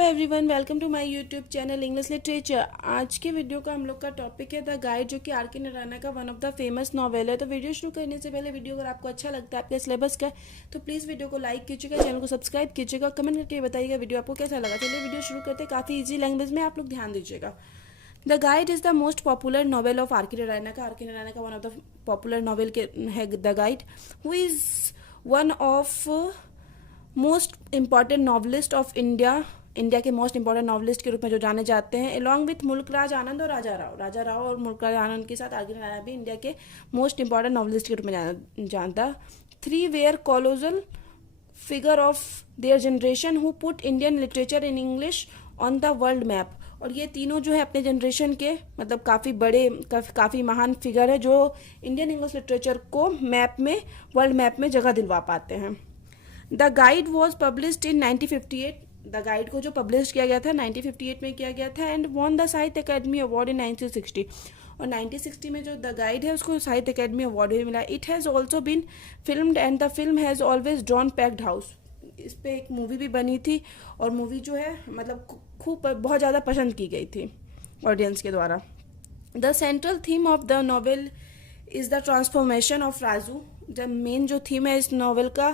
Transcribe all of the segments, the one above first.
Hello everyone, welcome to my YouTube channel English literature. आज के video का हम लोग का टॉपिक है द गाइड, जो कि आर के नारायण का one of the famous novel है। तो वीडियो शुरू करने से पहले वीडियो अगर आपको अच्छा लगता है, आपके सिलेबस का, तो प्लीज़ वीडियो को लाइक कीजिएगा, चैनल को सब्सक्राइब कीजिएगा, कमेंट करके बताइएगा वीडियो आपको कैसा लगा। चलिए वीडियो शुरू करते हैं। काफ़ी ईजी लैंग्वेज में आप लोग ध्यान दीजिएगा। The guide is the most popular novel of R K Narayan का। आर के नारायण का one of the popular novel के है the guide, who is one of most important novelist of India. India के मोस्ट इंपॉर्टेंट नॉवलिस्ट के रूप में जो जाने जाते हैं, अलॉन्ग विथ मुल्क राज आनंद और राजा राव और मुल्क राज आनंद के साथ आर के नारायण भी इंडिया के मोस्ट इंपॉर्टेंट नॉवलिस्ट के रूप में जानता। Three were colossal figure of their generation who put Indian literature in English on the world map. और ये तीनों जो है अपने जनरेशन के मतलब काफ़ी बड़े काफ़ी महान फिगर है जो इंडियन इंग्लिश लिटरेचर को मैप में, वर्ल्ड मैप में जगह दिलवा पाते हैं। The guide was published in 1958। The guide को जो पब्लिश किया गया था 1958 में किया गया था, एंड वॉन द साहित्य अकेडमी अवार्ड इन 1960। और 1960 में जो द गाइड है उसको साहित्य अकेडमी अवार्ड भी मिला। It has also been filmed and the film has always drawn packed house. इस पे एक मूवी भी बनी थी और मूवी जो है मतलब खूब बहुत ज़्यादा पसंद की गई थी ऑडियंस के द्वारा। The central theme of the novel is the transformation of Raju. जब मेन जो थीम है इस नॉवेल का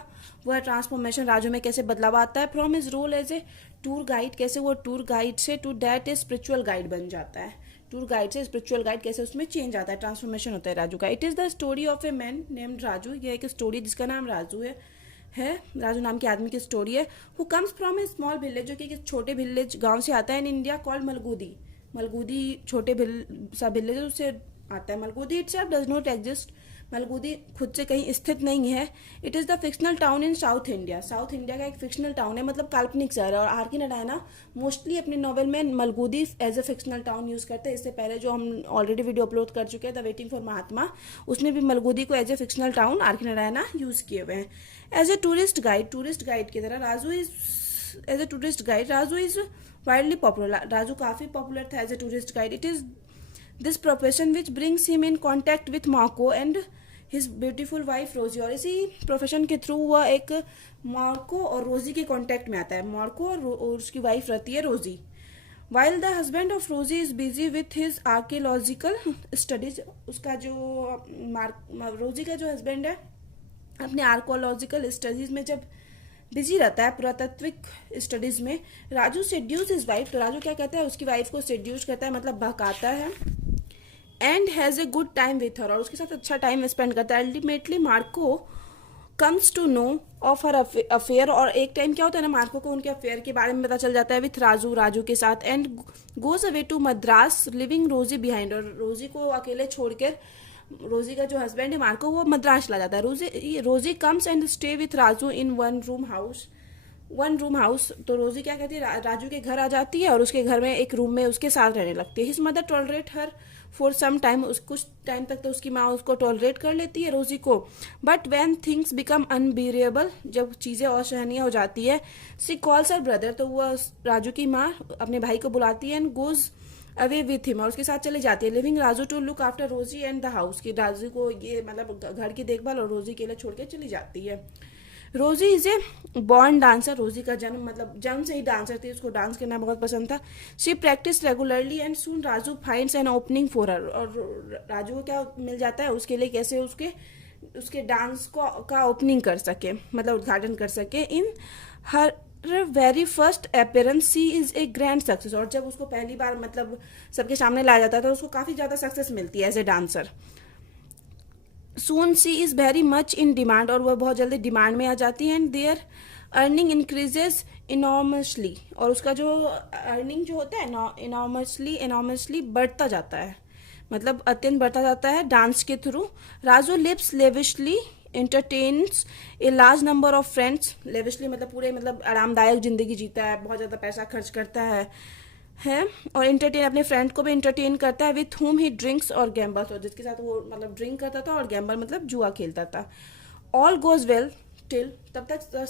वो है ट्रांसफॉर्मेशन, राजू में कैसे बदलाव आता है from his role as a tour guide, कैसे वो टूर गाइड से to that a spiritual guide बन जाता है। टूर गाइड से स्पिरिचुअल गाइड कैसे उसमें चेंज आता है, ट्रांसफॉर्मेशन होता है राजू का। It is the story of a man named Raju. यह एक स्टोरी जिसका नाम राजू है राजू नाम के आदमी की स्टोरी है। Who comes from A small village, जो कि एक छोटे विलेज गाँव से आता है इन इंडिया, कॉल्ड मलगूदी। मलगूदी छोटे सा विलेज उससे आता है। मलगूदी इटसेल्फ डज नॉट एग्जिस्ट। मलगूदी खुद से कहीं स्थित नहीं है। It is the fictional town in south India. South India का एक फिक्शनल टाउन है, मतलब काल्पनिक शहर है। और आर के नारायण मोस्टली अपने नॉवेल में Malgudi as a fictional town use करते हैं। इससे पहले जो हम ऑलरेडी वीडियो अपलोड कर चुके हैं द वेटिंग फॉर महात्मा, उसमें भी मलगूदी को as a fictional town R K Narayan use किए हुए हैं। एज ए टूरिस्ट गाइड की तरह Raju is as a tourist guide Raju is widely popular. Raju काफ़ी पॉपुलर था as a tourist guide. It is this profession which brings him in contact with Marco and his beautiful wife Rosie. और इसी profession के through वह एक Marco और रोजी के कांटेक्ट में आता है। मार्को और उसकी वाइफ रहती है रोजी। वाइल द हस्बैंड ऑफ रोजी is busy with his archaeological studies. उसका जो रोजी का जो हस्बैंड है अपने आर्कियोलॉजिकल स्टडीज में जब बिजी रहता है, पुरातत्विक स्टडीज में, राजू सेड्यूस हिज वाइफ। तो राजू क्या कहता है, उसकी वाइफ को सेड्यूस करता है, मतलब बहकाता है। And has a good time with her, और उसके साथ अच्छा टाइम स्पेंड करता है। Ultimately Marco comes to know of her affair. और एक टाइम क्या होता है ना, मार्को को उनके अफेयर के बारे में पता चल जाता है विथ राजू के साथ। And goes away to Madras leaving Rosie behind. और रोजी को अकेले छोड़कर रोजी का जो हस्बैंड है मार्को, वो मद्रास चला जाता है। रोजी comes and stay with Raju in one room house. तो रोजी क्या कहती है, राजू के घर आ जाती है और उसके घर में एक रूम में उसके साथ रहने लगती है। His mother tolerate her for some time. कुछ टाइम तक तो उसकी माँ उसको टॉलरेट कर लेती है रोजी को। But when things become unbearable, जब चीज़ें असहनीय हो जाती है, सी कॉल्स हर ब्रदर। तो वह राजू की माँ अपने भाई को बुलाती है and goes away with him, और उसके साथ चली जाती है। Leaving Raju to look after Rosie and the house, की राजू को ये मतलब घर की देखभाल और रोजी के लिए छोड़ के चली जाती है। रोजी इज ए बॉर्न डांसर। रोजी का जन्म से ही डांसर थी, उसको डांस करना बहुत पसंद था। She practice regularly and soon Raju finds an opening for her. और राजू को क्या मिल जाता है उसके लिए, कैसे उसके डांस का ओपनिंग कर सके, मतलब उद्घाटन कर सके। In her very first appearance she is a grand success. और जब उसको पहली बार मतलब सबके सामने लाया जाता था, उसको काफ़ी ज़्यादा सक्सेस मिलती है as a dancer. Soon she is very much in demand, और वह बहुत जल्दी डिमांड में आ जाती है। And their earning increases enormously, और उसका जो अर्निंग जो होता है इनॉर्मसली बढ़ता जाता है, मतलब अत्यंत बढ़ता जाता है डांस के through. Raju lives lavishly entertains a large number of friends. Lavishly मतलब पूरे मतलब आरामदायक जिंदगी जीता है, बहुत ज़्यादा पैसा खर्च करता है और एंटरटेन अपने फ्रेंड को भी एंटरटेन करता है। विथ हुम ही ड्रिंक्स और गैम्बल्स, और जिसके साथ वो मतलब ड्रिंक करता था और गैम्बल मतलब जुआ खेलता था। ऑल गोज वेल टिल, तब तक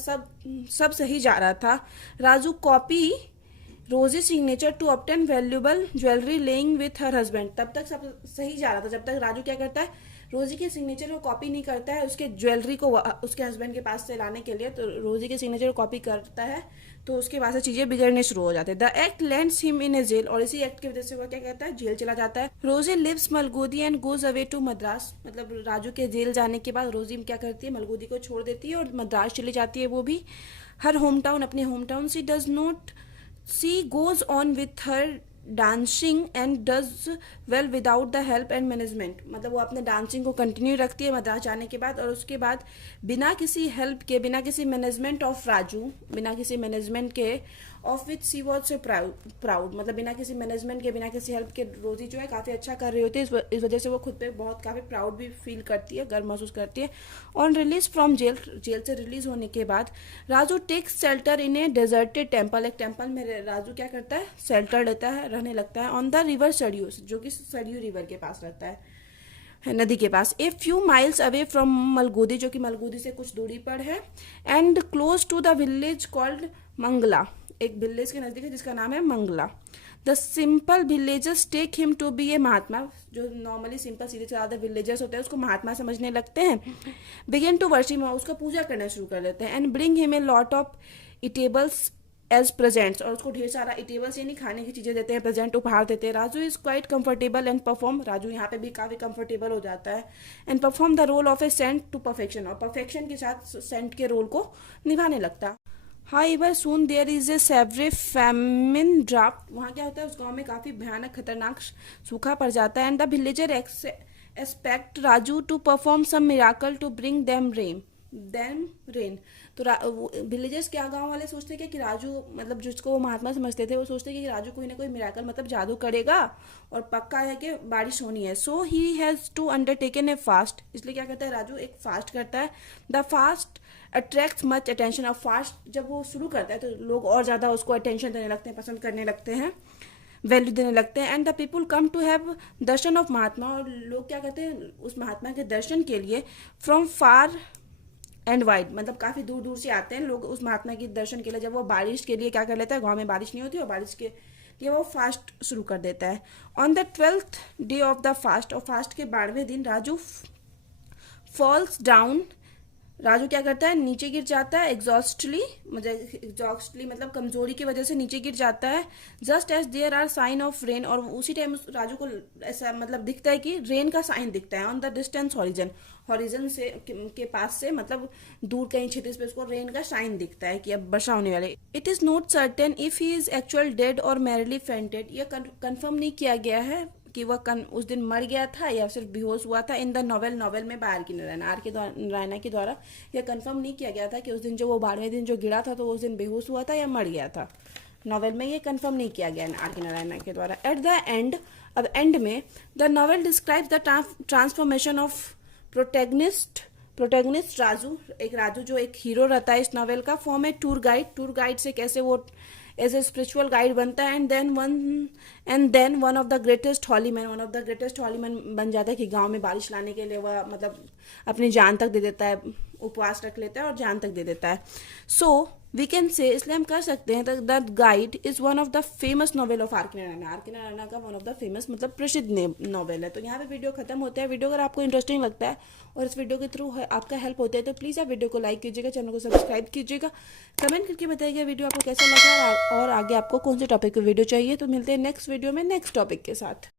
सब सही जा रहा था। Raju copy Rosie signature to obtain valuable jewellery lying with her husband. तब तक सब सही जा रहा था, जब तक राजू क्या करता है, रोजी के सिग्नेचर को कॉपी नहीं करता है उसके ज्वेलरी को उसके हस्बैंड के पास से लाने के लिए। तो रोजी के सिग्नेचर को कॉपी करता है तो उसके बाद से चीज़ें बिगड़ने शुरू हो जाते हैं। The act lands him in a jail, और इसी एक्ट की वजह से वो क्या कहता है, जेल चला जाता है। Rosie lives Malgudi and goes away to Madras, मतलब राजू के जेल जाने के बाद रोजी क्या करती है, मलगोदी को छोड़ देती है और मद्रास चली जाती है वो भी, हर होम टाउन, अपने home town. She goes on with her dancing and does well without the help and management, मतलब वो अपने डांसिंग को कंटिन्यू रखती है मद्रास जाने के बाद, और उसके बाद बिना किसी हेल्प के, बिना किसी मैनेजमेंट ऑफ राजू, बिना किसी मैनेजमेंट के, ऑफ विच सी वॉज से प्राउड, मतलब बिना किसी मैनेजमेंट के, बिना किसी हेल्प के रोजी जो है काफ़ी अच्छा कर रही होती है। इस वजह से वो खुद पे बहुत काफ़ी प्राउड भी फील करती है, गर्व महसूस करती है। On release from jail, jail से रिलीज होने के बाद Raju takes shelter in a deserted temple, एक टेम्पल में राजू क्या करता है, शेल्टर लेता है, रहने लगता है। ऑन द रिवर सरयू, जो कि सरयू रिवर के पास रहता है, नदी के पास। A few miles away from Malgudi, जो कि मलगोदी से कुछ दूरी पर है। And close to the village called Mangala, एक विलेज के नजदीक है जिसका नाम है Mangala. The simple villagers take him to be a Mahatma, जो नॉर्मली सिंपल सीधे साधे विलेजर्स होते हैं उसको महात्मा समझने लगते हैं। बिगिन टू वर्शिप, उसका पूजा करना शुरू कर देते हैं। And bring him a lot of eatables as presents, और उसको ढेर सारा इटेबल्स यानी खाने की चीज़ें देते हैं, प्रेजेंट उपहार देते हैं। Raju is quite comfortable and perform, Raju यहाँ पे भी काफ़ी कंफर्टेबल हो जाता है। And perform the role of a saint to perfection, और परफेक्शन के साथ सेंट के रोल को निभाने लगता है। However, soon there is a severe famine drought, वहाँ क्या होता है, उस गांव में काफ़ी भयानक खतरनाक सूखा पड़ जाता है। And the villager expect Raju to perform some miracle to bring them rain. तो विलेजर्स क्या, गांव वाले सोचते हैं कि राजू, मतलब जिसको वो महात्मा समझते थे, वो सोचते हैं कि राजू कोई ना कोई मिराकल, मतलब जादू करेगा और पक्का है कि बारिश होनी है। So he has to undertaken a fast, इसलिए क्या करता है राजू, एक फास्ट करता है। The fast attracts much attention, और फास्ट जब वो शुरू करता है तो लोग और ज़्यादा उसको अटेंशन देने लगते हैं, पसंद करने लगते हैं, वैल्यू देने लगते हैं। And the people come to have darshan of Mahatma, और लोग क्या करते हैं उस महात्मा के दर्शन के लिए, फ्रॉम फार एंड वाइड, मतलब काफ़ी दूर दूर से आते हैं लोग उस महात्मा के दर्शन के लिए। जब वो बारिश के लिए क्या कर लेता है, गाँव में बारिश नहीं होती और बारिश के लिए वो फास्ट शुरू कर देता है। On the 12th day of the fast, और फास्ट के 12वें दिन राजू फॉल्स डाउन, राजू क्या करता है, नीचे गिर जाता है, एग्जॉस्टली मतलब कमजोरी की वजह से नीचे गिर जाता है। Just as there are sign of rain, और उसी टाइम राजू को ऐसा मतलब दिखता है कि रेन का साइन दिखता है। ऑन द डिस्टेंस हॉरिजन से के पास से, मतलब दूर कहीं क्षेत्र पे उसको रेन का साइन दिखता है कि अब वर्षा होने वाले। It is not certain if he is actual dead और मैरिली फेंटेड, यह कंफर्म नहीं किया गया है कि वह उस दिन मर गया था या सिर्फ बेहोश हुआ था। इन द नॉवेल में बाहर की नारायणा के द्वारा यह कंफर्म नहीं किया गया था कि उस दिन जो वो 12वें दिन जो गिरा था तो उस दिन बेहोश हुआ था या मर गया था। नॉवेल में ये कंफर्म नहीं किया गया आर के नारायणा के द्वारा। एट द एंड, अब एंड में, the novel describes the transformation of protagonist Raju, एक राजू जो एक हीरो रहता है इस नॉवेल का, फॉर्म ए टूर गाइड से कैसे वो एज ए स्पिरिचुअल गाइड बनता है। And then one of the greatest holy man बन जाता है कि गांव में बारिश लाने के लिए वह मतलब अपनी जान तक दे देता है, उपवास रख लेता है और जान तक दे देता है। सो वी कैन से, इसलिए हम कह सकते हैं the guide is one of the famous novel of R K Narayana का वन ऑफ द फेमस मतलब प्रसिद्ध नॉवेल है। तो यहाँ पे वीडियो खत्म होता है। वीडियो अगर आपको इंटरेस्टिंग लगता है और इस वीडियो के थ्रू आपका हेल्प होता है तो प्लीज़ आप वीडियो को लाइक कीजिएगा, चैनल को सब्सक्राइब कीजिएगा, कमेंट करके बताइएगा वीडियो आपको कैसा लगा और आगे आपको कौन से टॉपिक पर वीडियो चाहिए। तो मिलते हैं नेक्स्ट वीडियो में नेक्स्ट टॉपिक के साथ।